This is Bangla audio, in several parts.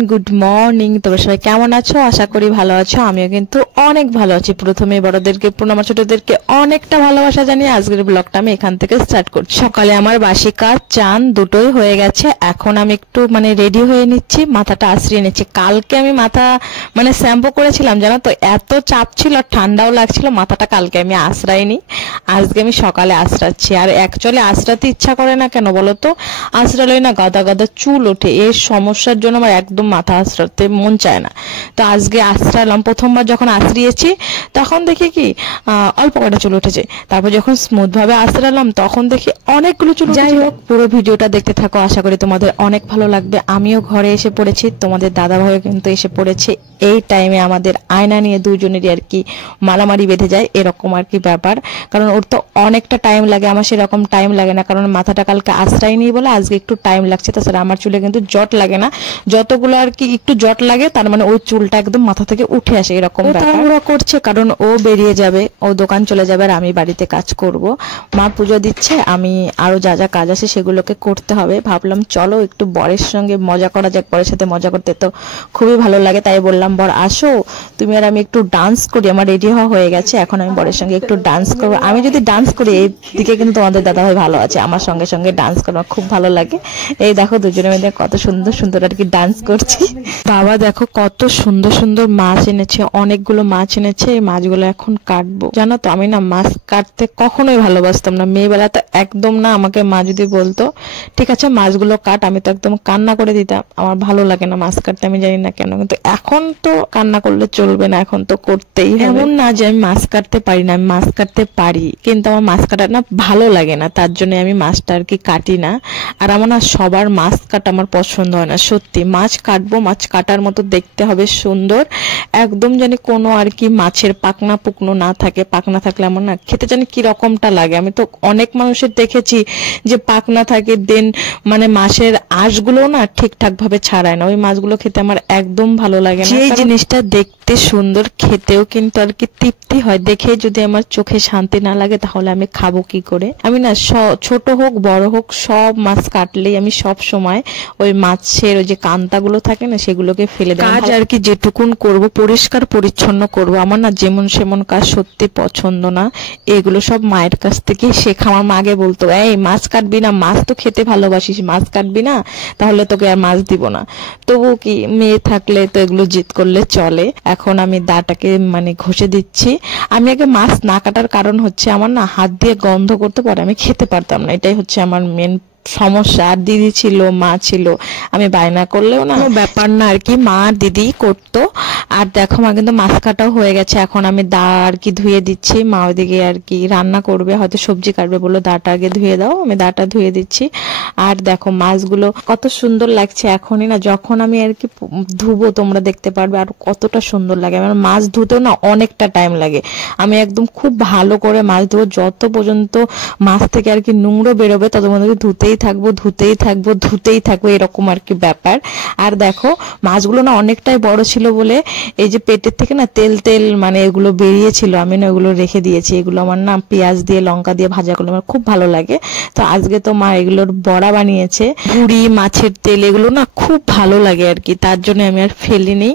Everyone, good morning. তোমরা সবাই কেমন আছো? আশা করি ভালো আছো। আমিও কিন্তু অনেক ভালো আছি। প্রথমে বড়দেরকে প্রণাম, ছোটদেরকে অনেকটা ভালোবাসা জানিয়ে আজকের ব্লগটা আমি এখান থেকে স্টার্ট করছি। সকালে আমার বাসি কাজ চান দুটোই হয়ে গেছে। এখন আমি একটু রেডি হয়ে নিচ্ছি, মাথাটা আশ্রিয়ে নিচ্ছি। কালকে আমি মাথা শ্যাম্পু করেছিলাম, জানো তো, এত চাপ ছিল, ঠান্ডাও লাগছিল, মাথাটা কালকে আমি আশ্রাইনি। আজকে আমি সকালে আশ্রাচ্ছি। আর অ্যাকচুয়ালি আশ্রাতে ইচ্ছা করে না কেন বলো তো, আশ্রালেই না গাদা গাদা চুল ওঠে। এই সমস্যার জন্য আমার একদম মাথা আশ্রাতে মন চায় না। তো আজকে আশ্রালাম। প্রথমবার যখন আশ্রিয়েছি তখন দেখি কি অল্প কটা চুল উঠেছে। তারপর যখন স্মুথ ভাবে আশ্রালাম তখন দেখি অনেকগুলো চুল। যাই হোক, পুরো ভিডিওটা দেখতে থাকো, আশা করি তোমাদের অনেক ভালো লাগবে। আমিও ঘরে এসে পড়েছি, তোমাদের দাদা ভাইও কিন্তু এসে পড়েছে। এই টাইমে আমাদের আয়না নিয়ে দুজনেরই আর কি মারামারি বেঁধে যায়, এরকম আর কি ব্যাপার। কারণ ওর তো অনেকটা টাইম লাগে, আমার সেরকম টাইম লাগে না, কারণ মাথাটা কালকে আশ্রাইনি বলে আজকে একটু টাইম লাগছে। তাছাড়া আমার চুলে কিন্তু জট লাগে না, যতগুলো আর কি একটু জট লাগে তার ওই চুলটা একদম মাথা থেকে উঠে আসে, এরকম ব্যাপার করছে। কারণ ও বেরিয়ে যাবে, ও দোকান চলে যাবে, আর আমি বাড়িতে কাজ করব। মা পুজো দিচ্ছে, আমি আরো যা যা কাজ আছে সেগুলোকে করতে হবে। ভাবলাম চলো একটু বরের সঙ্গে মজা করা যাক, বরের সাথে মজা করতে তো খুবই ভালো লাগে। তাই বললাম, বর আসো তুমি আর আমি একটু ডান্স করি। আমার রেডি হওয়া হয়ে গেছে, এখন আমি বরের সঙ্গে একটু ডান্স করবো। আমি যদি ডান্স করি এই দিকে কিন্তু তোমাদের দাদা ভাই ভালো আছে, আমার সঙ্গে সঙ্গে ডান্স করা খুব ভালো লাগে। এই দেখো দুজনে মিলে কত সুন্দর সুন্দর আর কি ডান্স করছি। বাবা দেখো কত সুন্দর সুন্দর মাছ এনেছে, অনেকগুলো মাছ এনেছে। এই মাছগুলো এখন কাটবো। জানো তো, আমি না মাছ কাটতে কখনোই ভালোবাসতাম না, মেয়েবেলা তো একদম না। আমাকে মা যদি বলতো ঠিক আছে মাছগুলো কাট, আমি তো একদম কান্না করে দিতাম। আমার ভালো লাগে না মাছ কাটতে, আমি জানি না কেন। কিন্তু এখন তো কান্না করলে চলবে না, এখন তো করতেই হবে। এমন না যে আমি মাছ কাটতে পারি না, আমি মাছ কাটতে পারি, কিন্তু আমার মাছ কাটা না ভালো লাগে না, তার জন্য আমি মাছটা আর কি কাটি না। আর আমার না সবার মাছ কাটা আমার পছন্দ হয় না, সত্যি। মাছ কাটবো, মাছ কাটার মতো দেখতে হবে, সুন্দর একদম, জানি কোনো আর কি মাছের পাকনা পুকনো না থাকে। পাকনা থাকলে আমার না খেতে জানি কি রকমটা লাগে। আমি তো অনেক মানুষের দেখেছি যে পাকনা থাকে, দেন মাছের আঁশগুলো না ঠিকঠাক ভাবে ছাড়ায় না। ওই মাছগুলো খেতে আমার একদম ভালো লাগে না। এই জিনিসটা দেখতে সুন্দর, খেতেও কিন্তু আর কি তৃপ্তি হয়। দেখে যদি আমার চোখে শান্তি না লাগে তাহলে আমি খাবো কি করে? আমি না ছোট হোক বড় হোক সব মাছ কাটলেই আমি সব সময় ওই মাছের ওই যে কান্তাগুলো থাকে না সেগুলোকে ফেলে দেয়। কাজ আর কি যেটুকুন করব পরিষ্কার পরিচ্ছন্ন করব। আমার না যেমন সেমন কাজ সত্যি পছন্দ না। এগুলো সব মায়ের কাছ থেকে শেখা। আমার মা আগে বলতো, এই মাছ কাটবি না, মাছ তো খেতে ভালোবাসিস, মাছ কাটবি না, তাহলে তোকে আর মাছ দিব না। তবু কি, মেয়ে থাকলে তো এগুলো জিদ করলে চলে। এখন আমি দাটাকে ঘষে দিচ্ছি। আমি আগে মাছ না কাটার কারণ হচ্ছে আমার না হাত দিয়ে গন্ধ করতে পারে, আমি খেতে পারতাম না, এটাই হচ্ছে আমার মেন সমস্যা। আর দিদি ছিল, মা ছিল, আমি বায়না করলেও না ব্যাপার না আর কি, মা দিদি করতো। আর দেখো মা কিন্তু মাছ কাটাও হয়ে গেছে। এখন আমি দা আর কি ধুয়ে দিচ্ছি। মা ওইদিকে আর কি রান্না করবে, হয়তো সবজি কাটবে, বললো দাটা আগে ধুয়ে দাও, আমি দাটা ধুয়ে দিচ্ছি। আর দেখো মাছগুলো কত সুন্দর লাগছে এখনই না, যখন আমি আর কি ধুবো তোমরা দেখতে পারবে আর কতটা সুন্দর লাগে। আমার মাছ ধুতেও না অনেকটা টাইম লাগে। আমি একদম খুব ভালো করে মাছ ধুবো, যত পর্যন্ত মাছ থেকে আর কি নোংরা বেরোবে তত পর্যন্ত ধুতেই থাকবো, ধুতেই থাকবো, ধুতেই থাকবো, এরকম আর কি ব্যাপার। আর দেখো মাছগুলো না অনেকটাই বড় ছিল বলে এই যে পেটের থেকে না তেল তেল এগুলো বেরিয়েছিল, আমি না এগুলো রেখে দিয়েছি। এগুলো আমার না পেঁয়াজ দিয়ে লঙ্কা দিয়ে ভাজা করলে আমার খুব ভালো লাগে। তো আজকে তো মা এগুলোর বড়া বানিয়েছে, ভুড়ি মাছের তেল, এগুলো না খুব ভালো লাগে আর কি, তার জন্য আমি আর ফেলিনি।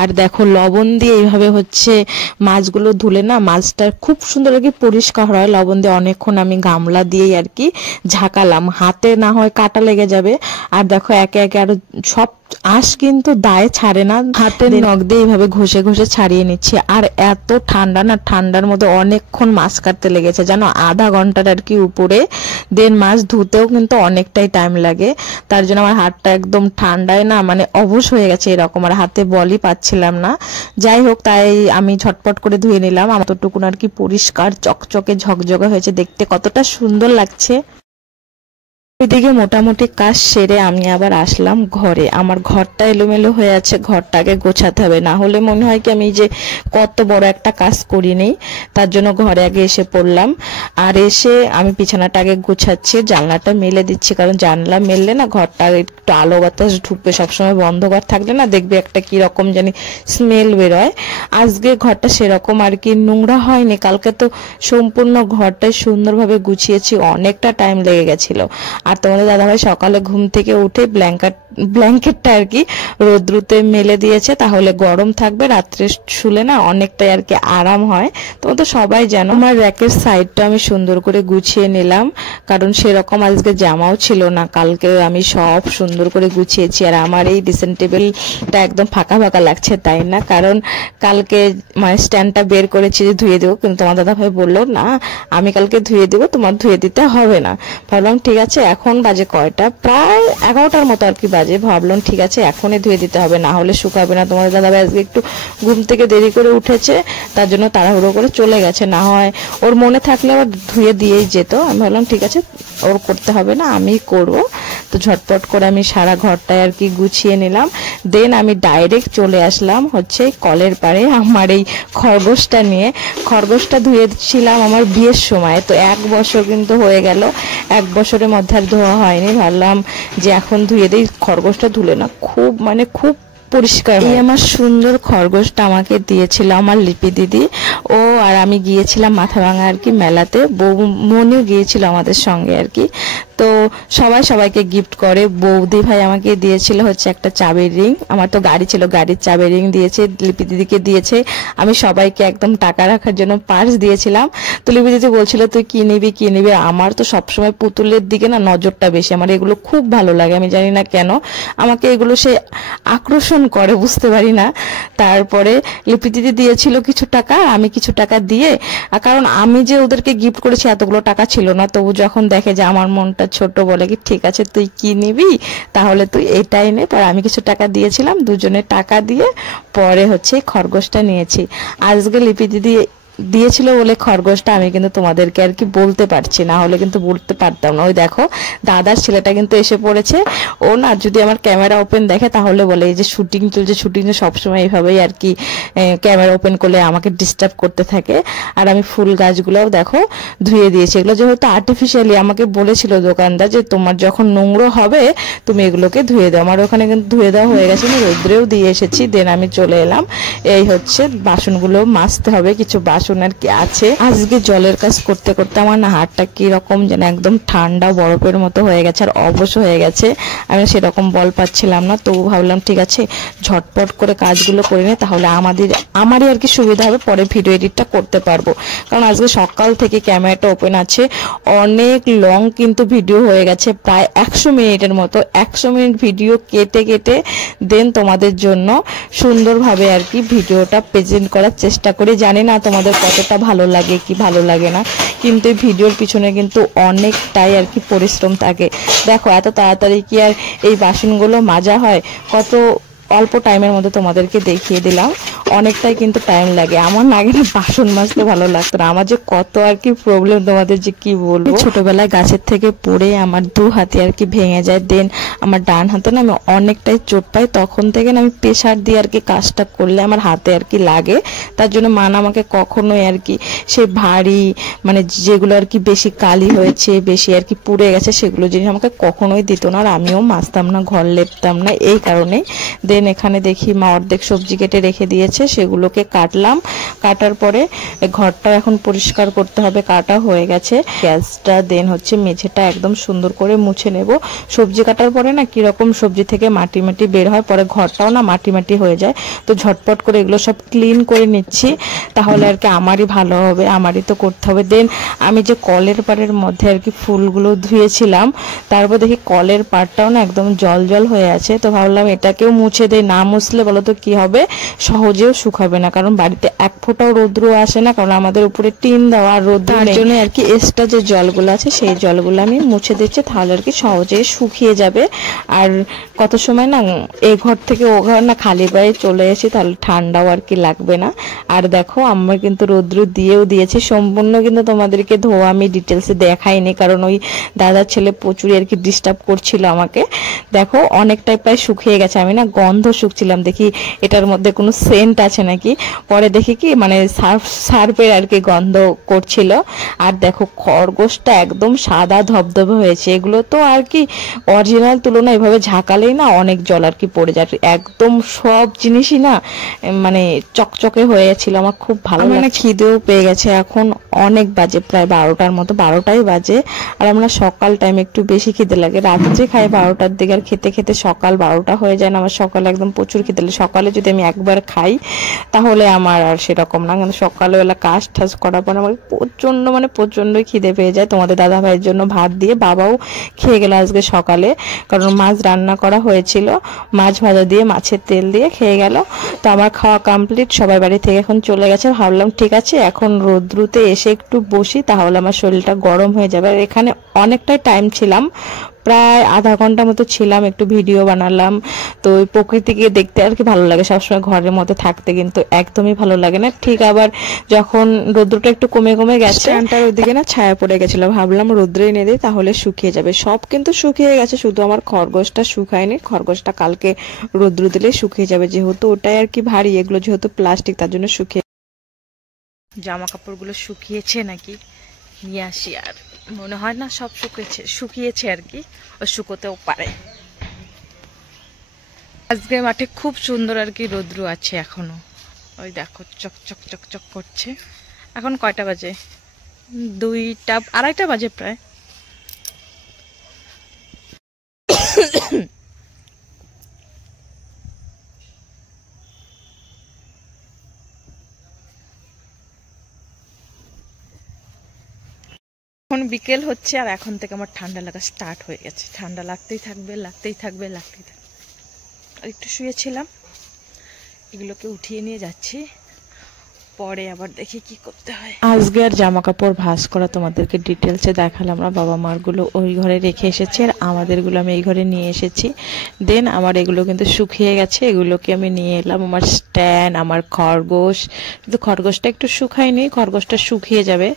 আর দেখো লবণ দিয়ে এইভাবে হচ্ছে মাছগুলো ধুলে না মাছটা খুব সুন্দর আর কি পরিষ্কার হয়। লবণ দিয়ে অনেকক্ষণ আমি গামলা দিয়েই আর কি ঝাঁকালাম, হাতে না হয় কাটা লেগে যাবে। আর দেখো একে একে আরো সব আঁশ কিন্তু দায়ে ছাড়ে না, হাতের নখ দিয়ে এইভাবে ঘষে ঘষে ছাড়িয়ে নিচ্ছি। আর এত ঠান্ডা না, ঠান্ডার মধ্যে অনেকক্ষণ মাছ কাটতে লেগেছে জানো, আধা ঘন্টার আর কি উপরে। দেন মাছ ধুতেও কিন্তু অনেকটাই টাইম লাগে, তার জন্য আমার হাতটা একদম ঠান্ডায় না অবশ হয়ে গেছে এরকম, আর হাতে বলই পাচ্ছিলাম না। যাই হোক, তাই আমি ঝটপট করে ধুয়ে নিলাম। আমার ততটুকুন আর কি পরিষ্কার চকচকে ঝকঝকে হয়েছে, দেখতে কতটা সুন্দর লাগছে। ওইদিকে মোটামুটি কাজ সেরে আমি আবার আসলাম ঘরে। আমার ঘরটা এলোমেলো হয়ে আছে, ঘরটা আগে গোছাতে হবে, না হলে মনে হয় কি আমি যে কত বড় একটা কাজ করি নেই। তার জন্য ঘরে আগে এসে পড়লাম। আর এসে আমি বিছানাটা আগে গোছাচ্ছি, জানলাটা মেলে দিচ্ছি, কারণ জানলা মেললে না ঘরটা একটু আলো বাতাস ঢুকবে। সবসময় বন্ধ ঘর থাকলে না দেখবে একটা কি রকম জানি স্মেল বেরোয়। আজকে ঘরটা সেরকম আর কি নোংরা হয়নি, কালকে তো সম্পূর্ণ ঘরটাই সুন্দরভাবে গুছিয়েছি, অনেকটা টাইম লেগে গেছিল। আর তোমাদের দাদাভাই সকালে ঘুম থেকে উঠে ব্ল্যাঙ্কেট ব্ল্যাঙ্কেটটা আর কি রোদ্রুতে মেলে দিয়েছে, তাহলে গরম থাকবে, রাত্রে শুলে না অনেকটাই আর কি আরাম হয়। তোমরা তো সবাই জানো। আমার র্যাকের সাইডটা আমি সুন্দর করে গুছিয়ে নিলাম, কারণ সেরকম আজকে জামাও ছিল না, কালকে আমি সব সুন্দর করে গুছিয়েছি। আর আমার এই ড্রেসিং টেবিলটা একদম ফাঁকা ফাঁকা লাগছে, তাই না? কারণ কালকে মানে স্ট্যান্ডটা বের করেছি যে ধুয়ে দেবো, কিন্তু তোমার দাদা ভাই বললো না আমি কালকে ধুয়ে দেবো, তোমার ধুয়ে দিতে হবে না। ভাবলাম ঠিক আছে, এখন বাজে কয়টা, প্রায় 11টার মতো আর কি বাজে। ভাবলাম ঠিক আছে এখনই ধুয়ে দিতে হবে, না হলে শুকাবে না। তোমার দাদা ভাই আজকে একটু ঘুম থেকে দেরি করে উঠেছে, তার জন্য তাড়াহুড়ো করে চলে গেছে, না হয় ওর মনে থাকলে আবার ধুয়ে দিয়েই যেত। আমি ভাবলাম ঠিক আছে ওর করতে হবে না, আমি করব। তো ঝটপট করে আমি সারা ঘরটায় আর কি গুছিয়ে নিলাম। দেন আমি ডাইরেক্ট চলে আসলাম হচ্ছে কলের পাড়ে আমার এই খরগোশটা নিয়ে। খরগোশটা ধুয়েছিলাম আমার বিয়ের সময়, তো 1 বছর কিন্তু হয়ে গেল, 1 বছরের মধ্যে আর ধোয়া হয়নি। ভাবলাম যে এখন ধুয়ে দিই, খরগোশটা ধুলে না খুব মানে খুব পরিষ্কার। এই আমার সুন্দর খরগোশটা আমাকে দিয়েছিল আমার লিপি দিদি, ও আর আমি গিয়েছিলাম মাথাভাঙা আর কি মেলাতে, মনিও গিয়েছিল আমাদের সঙ্গে আর কি। তো সবাই সবাইকে গিফট করে। বৌদি ভাই আমাকে দিয়েছিল হচ্ছে একটা চাবির রিং, আমার তো গাড়ি ছিল, গাড়ির চাবির রিং দিয়েছে, লিপি দিদিকে দিয়েছে। আমি সবাইকে একদম টাকা রাখার জন্য পার্স দিয়েছিলাম। তো লিপি দিদি বলছিল তুই কি নিবি কি নিবি। আমার তো সবসময় পুতুলের দিকে না নজরটা বেশি, আমার এগুলো খুব ভালো লাগে, আমি জানি না কেন আমাকে এগুলো সে আকর্ষণ করে, বুঝতে পারি না। তারপরে লিপি দিদি দিয়েছিল কিছু টাকা, আমি কিছু টাকা দিয়ে, কারণ আমি যে ওদেরকে গিফট করেছি এতগুলো টাকা ছিল না, তবু যখন দেখে যে আমার মনটা ছোট, বলে কি ঠিক আছে তুই কি নিবি তাহলে তুই এটাই নে। পরে আমি কিছু টাকা দিয়েছিলাম, দুজনে টাকা দিয়ে পরে হচ্ছে খরগোশটা নিয়েছি। আজকে লিপি দিদি দিয়েছিল বলে খরগোশটা আমি কিন্তু তোমাদেরকে আর কি বলতে পারছি, না হলে কিন্তু বলতে পারতাম না। ওই দেখো দাদার ছেলেটা কিন্তু এসে পড়েছে, ও না যদি আমার ক্যামেরা ওপেন দেখে তাহলে বলে এই যে শুটিং চলছে, শুটিংয়ে সবসময় এইভাবেই আর কি ক্যামেরা ওপেন করলে আমাকে ডিস্টার্ব করতে থাকে। আর আমি ফুল গাছগুলোও দেখো ধুয়ে দিয়েছি, এগুলো যেহেতু আর্টিফিশিয়ালি আমাকে বলেছিল দোকানদার যে তোমার যখন নোংরা হবে তুমি এগুলোকে ধুয়ে দাও। আমার ওখানে কিন্তু ধুয়ে দেওয়া হয়ে গেছে, আমি রোদ্রেও দিয়ে এসেছি। দেন আমি চলে এলাম, এই হচ্ছে বাসনগুলো মাজতে হবে, কিছু বাসন আর কি আছে। আজকে জলের কাজ করতে করতে আমার না হাতটা কিরকম যেন একদম ঠান্ডা বরফের মতো হয়ে গেছে আর অবশ হয়ে গেছে, আমি সেরকম বল পাচ্ছিলাম না। তো ভাবলাম ঠিক আছে ঝটপট করে কাজগুলো করে নে, তাহলে আমারই আর কি সুবিধা হবে, পরে ভিডিও এডিটটা করতে পারবো। কারণ আজকে সকাল থেকে ক্যামেরাটা ওপেন আছে, অনেক লং কিন্তু ভিডিও হয়ে গেছে, প্রায় 100 মিনিটের মতো। 100 মিনিট ভিডিও কেটে কেটে দেন তোমাদের জন্য সুন্দরভাবে আর কি ভিডিওটা প্রেজেন্ট করার চেষ্টা করি। জানি না তোমাদের কতটা ভালো লাগে কি ভালো লাগে না, কিন্তু এই ভিডিওর পিছনে কিন্তু অনেকটাই আর কি পরিশ্রম থাকে। দেখো এত তাড়াতাড়ি কি আর এই বাসনগুলো মাজা হয়, কত অল্প টাইমের মধ্যে তোমাদেরকে দেখিয়ে দিলাম, অনেকটাই কিন্তু টাইম লাগে। আমার না আগে বাসন মাজতে ভালো লাগতো না, আমার যে কত আর কি প্রবলেম তোমাদের যে কি বলবো। ছোটবেলায় গাছের থেকে পড়ে আমার 2 হাতে আর কি ভেঙে যায়, দেন আমার ডান হাতে না আমি অনেকটাই চোট পাই, তখন থেকে না আমি প্রেশার দিয়ে আর কি কাজটা করলে আমার হাতে আর কি লাগে। তার জন্য মা আমাকে কখনোই আর কি সে ভারী মানে যেগুলো আর কি বেশি কালি হয়েছে, বেশি আর কি পুড়ে গেছে সেগুলো জিনিস আমাকে কখনোই দিত না, আর আমিও মাজতাম না, ঘর লেপতাম না এই কারণেই। দেন এখানে দেখি মা অর্ধেক সবজি কেটে রেখে দিয়েছে, সেগুলোকে কাটলাম। কাটার পরে ঘরটা এখন পরিষ্কার করতে হবে, কাটা হয়ে গেছে। গ্যাসটা দেন হচ্ছে মেঝেটা একদম সুন্দর করে মুছে নেব। সবজি কাটার পরে না কিরকম সবজি থেকে মাটি মাটি বের হয়, পরে ঘরটাও না মাটি মাটি হয়ে যায়। তো ঝটপট করে এগুলো সব ক্লিন করে নিচ্ছি, তাহলে আর কি আমারই ভালো হবে, আমারই তো করতে হবে। দেন আমি যে কলের পাড়ের মধ্যে আর কি ফুলগুলো ধুয়েছিলাম, তারপর দেখি কলের পাড়টাও না একদম জল জল হয়ে আছে। তো ভাবলাম এটাকেও মুছে দেই, না মুছলে বলো তো কি হবে, সহজেও শুকাবে না, কারণ বাড়িতে 1 ফোঁটাও রৌদ্র আসে না, কারণ আমাদের উপরে টিন দেওয়া, আর রৌদ্রের জন্য আর কি এক্সট্রা যে জলগুলো আছে সেই জলগুলো আমি মুছে দিচ্ছি, তাহলে আর কি সহজেই শুকিয়ে যাবে। আর কত সময় না এই ঘর থেকে ও ঘর না খালি পায়ে চলে এসেছি, তাহলে ঠান্ডাও আর কি লাগবে না। আর দেখো আমরা কিন্তু রৌদ্র দিয়েও দিয়েছি, সম্পূর্ণ কিন্তু তোমাদেরকে ধোয়া আমি ডিটেলসে দেখাইনি, কারণ ওই দাদার ছেলে প্রচুর আর কি ডিস্টার্ব করছিল আমাকে। দেখো অনেকটাই প্রায় শুকিয়ে গেছে, আমি না গন্ধ গন্ধ শুকছিলাম, দেখি এটার মধ্যে কোনো সেন্ট আছে নাকি। পরে দেখি কি মানে সার্ফের আর কি গন্ধ করছিল। আর দেখো খরগোশটা একদম সাদা ধবধবে হয়েছে। এগুলো তো আর কি অরিজিনাল তুলনা এভাবে ঝাঁকালেই না অনেক জল আর কি পড়ে যায়, একদম সব জিনিসই না মানে চকচকে হয়েছিল। আমার খুব ভালো মানে খিদেও পেয়ে গেছে। এখন অনেক বাজে, প্রায় 12টার মতো, 12টাই বাজে। আর আমরা সকাল টাইম একটু বেশি খিদে লাগে, রাত্রে খাই 12টার দিকে, আর খেতে খেতে সকাল 12টা হয়ে যায় না। আমার সকালে একদম প্রচুর খিদে লাগে। সকালে যদি আমি একবার খাই তাহলে আমার আর সেরকম না, কিন্তু সকালবেলা কাজ টাজ করার পর আমার প্রচন্ড মানে প্রচন্ডই খিদে পেয়ে যায়। তোমাদের দাদা ভাইয়ের জন্য ভাত দিয়ে বাবাও খেয়ে গেল আজকে সকালে, কারণ মাছ রান্না করা হয়েছিল, মাছ ভাজা দিয়ে মাছের তেল দিয়ে খেয়ে গেল। তো আমার খাওয়া কমপ্লিট, সবাই বাড়ি থেকে এখন চলে গেছে। ভাবলাম ঠিক আছে এখন রোদ্রুতে এসে একটু বসি, তাহলে আমার শরীরটা গরম হয়ে যাবে। আর এখানে অনেকটাই টাইম ছিলাম, প্রায় আধা ঘন্টা মতো ছিলাম, একটু ভিডিও বানালাম। তো ওই প্রকৃতিকে দেখতে আর কি ভালো লাগে, সবসময় ঘরের মধ্যে থাকতে কিন্তু একদমই ভালো লাগে না। ঠিক আবার যখন রোদ্রটা একটু কমে কমে গেছে, স্ট্যান্ডটার ওদিকে না ছায়া পড়ে গেছিল, ভাবলাম রোদ্রে এনে দিই তাহলে শুকিয়ে যাবে। সব কিন্তু শুকিয়ে গেছে, শুধু আমার খরগোশটা শুকায়নি। খরগোশটা কালকে রোদ্র দিলে শুকিয়ে যাবে, যেহেতু ওটাই আর কি ভারী, এগুলো যেহেতু প্লাস্টিক তার জন্য শুকিয়ে। জামা কাপড়গুলো শুকিয়েছে নাকি নিয়ে আসি, আর মনে হয় না সব শুকিয়েছে আর কি, ও শুকোতেও পারে। আজকে মাঠে খুব সুন্দর আর কি রোদ্রু আছে এখনো, ওই দেখো চকচক চকচক করছে। এখন কয়টা বাজে? 2টা 2:30 বাজে প্রায়। এখন বিকেল হচ্ছে, আর এখন থেকে আমার ঠান্ডা লাগা স্টার্ট হয়ে গেছে। ঠান্ডা লাগতেই থাকবে লাগতেই থাকবে লাগতেই থাকবে। আর একটু শুয়েছিলাম, এগুলোকে উঠিয়ে নিয়ে যাচ্ছি, পরে আবার দেখি কি করতে হয়। আজকে আর জামা কাপড় ভাঁজ করা তোমাদেরকে ডিটেলসে দেখালাম না। বাবা মার গুলো ওই ঘরে রেখে এসেছি, আর আমাদেরগুলো আমি এই ঘরে নিয়ে এসেছি। দেন আমার এগুলো কিন্তু শুকিয়ে গেছে, এগুলোকে আমি নিয়ে এলাম। আমার স্ট্যান্ড, আমার খরগোশ, কিন্তু খরগোশটা একটু শুকায়নি, খরগোশটা শুকিয়ে যাবে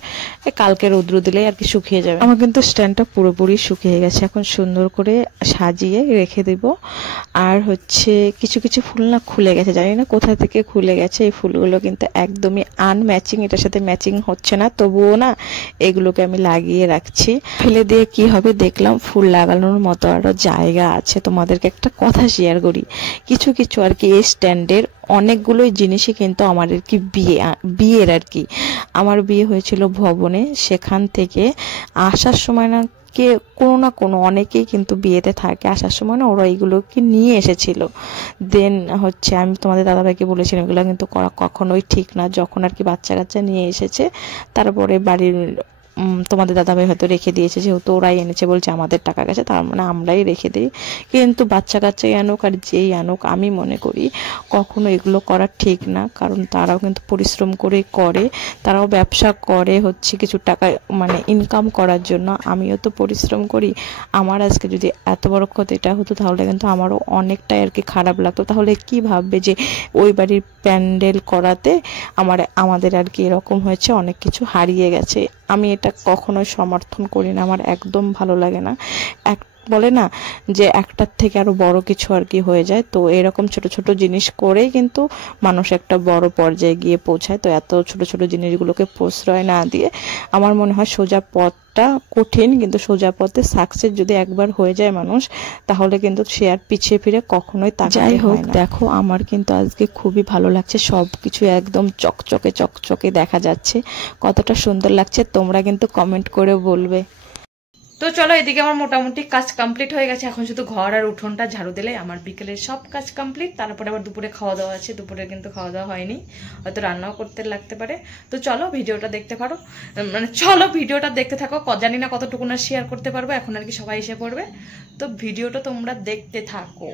কালকে রৌদ্র দিলেই আর কি শুকিয়ে যাবে। আমার কিন্তু স্ট্যান্ডটা পুরোপুরি শুকিয়ে গেছে, এখন সুন্দর করে সাজিয়ে রেখে দেব। আর হচ্ছে কিছু কিছু ফুল না খুলে গেছে, জানি না কোথা থেকে খুলে গেছে। এই ফুলগুলো কিন্তু একদমই আনম্যাচিং, এটার সাথে ম্যাচিং হচ্ছে না, তবুও না এগুলোকে আমি লাগিয়ে রাখছি। ফেলে দিয়ে কি হবে, দেখলাম ফুল লাগানোর মতো আরো জায়গা আছে। তোমাদেরকে একটা কথা শেয়ার করি, কিছু কিছু আর কি এই স্ট্যান্ডের অনেকগুলো জিনিসই কিন্তু আমার আর কি বিয়ের আর কি, আমার বিয়ে হয়েছিল ভবনে, সেখান থেকে আসার সময় না কে কোনো না কোনো অনেকেই কিন্তু বিয়েতে থাকে, আসার সময় না ওরা এইগুলোকে নিয়ে এসেছিল। দেন হচ্ছে আমি তোমাদের দাদাভাইকে বলেছিলাম এগুলো কিন্তু করা কখনোই ঠিক না। যখন আর কি বাচ্চা কাচ্চা নিয়ে এসেছে, তারপরে বাড়ির তোমাদের দাদাভাই হয়তো রেখে দিয়েছে, যেহেতু ওরাই এনেছে বলছে আমাদের টাকা গেছে, তার মানে আমরাই রেখে দিই। কিন্তু বাচ্চা কাচ্চাই আনুক আর যেই আনুক, আমি মনে করি কখনো এগুলো করা ঠিক না, কারণ তারাও কিন্তু পরিশ্রম করে, তারাও ব্যবসা করে হচ্ছে কিছু টাকা মানে ইনকাম করার জন্য। আমিও তো পরিশ্রম করি। আমার আজকে যদি এত বড় ক্ষতিটা হতো তাহলে কিন্তু আমারও অনেকটাই আর কি খারাপ লাগতো। তাহলে কি ভাববে যে ওই বাড়ির প্যান্ডেল করাতে আমাদের আর কি এরকম হয়েছে, অনেক কিছু হারিয়ে গেছে। আমি এটা কখনোই সমর্থন করি না, আমার একদম ভালো লাগে না। বলে না যে একটার থেকে আরো বড় কিছু আর কি হয়ে যায়, তো এরকম ছোট ছোট জিনিস করেই কিন্তু মানুষ একটা বড় পর্যায়ে গিয়ে পৌঁছায়। তো এত ছোট ছোট জিনিসগুলোকে প্রশ্রয় না দিয়ে আমার মনে হয় সোজা পথটা কঠিন, কিন্তু সোজা পথে সাকসেস যদি একবার হয়ে যায় মানুষ, তাহলে কিন্তু সে আর পিছিয়ে ফিরে কখনোই তাকাতে হয় না। দেখো আমার কিন্তু আজকে খুবই ভালো লাগছে, সবকিছু একদম চকচকে চকচকে দেখা যাচ্ছে, কতটা সুন্দর লাগছে তোমরা কিন্তু কমেন্ট করে বলবে। তো চলো, এদিকে আমার মোটামুটি কাজ কমপ্লিট হয়ে গেছে, এখন শুধু ঘর আর উঠোনটা ঝাড়ু দিলে আমার বিকেলের সব কাজ কমপ্লিট। তারপরে আবার দুপুরে খাওয়া দাওয়া আছে, দুপুরে কিন্তু খাওয়া দাওয়া হয়নি, হয়তো রান্নাও করতে লাগতে পারে। তো চলো ভিডিওটা দেখতে পারো, মানে চলো ভিডিওটা দেখতে থাকো। জানি না কতটুকু না শেয়ার করতে পারবো, এখন আর কি সবাই এসে পড়বে, তো ভিডিওটা তোমরা দেখতে থাকো।